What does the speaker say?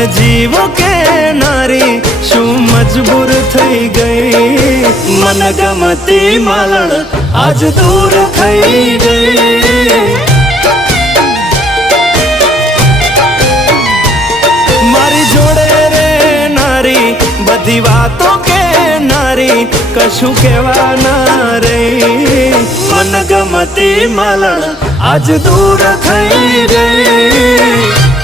जीव के नारी शू मजबूर थई गई। मन गमती मालण आज दूर थई गई। मारी जोड़े रे नारी बधी वातों के नारी कशु केवा ना रही। मन गमती मालण आज दूर थई गई।